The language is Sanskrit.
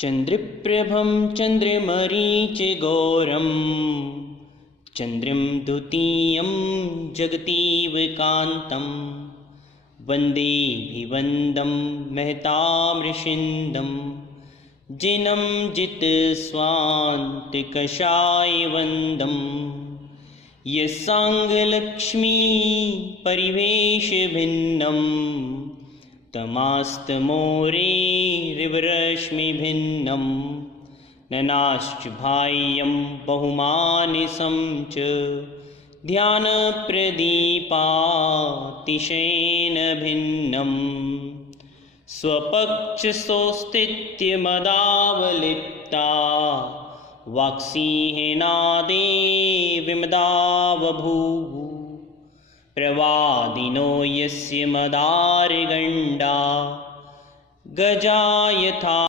चन्द्रप्रभं चन्द्रमरीचिगौरं चन्द्रं द्वितीयं जगतीव कान्तं वन्दे भिवन्दं महतामृषिन्दं जिनं जितस्वान्तिकषायवन्दं यस्साङ्गलक्ष्मीपरिवेशभिन्नं तमास्तमोरेरिवरश्मिभिन्नं ननाश्च बाह्यं बहुमानसं च ध्यानप्रदीपातिशयेन भिन्नं स्वपक्षसौस्तित्यमदावलिप्ता वाक्सीहेनादे विमदा बभूव प्रवादिनो यस्य मदारगण्डा गजा यथा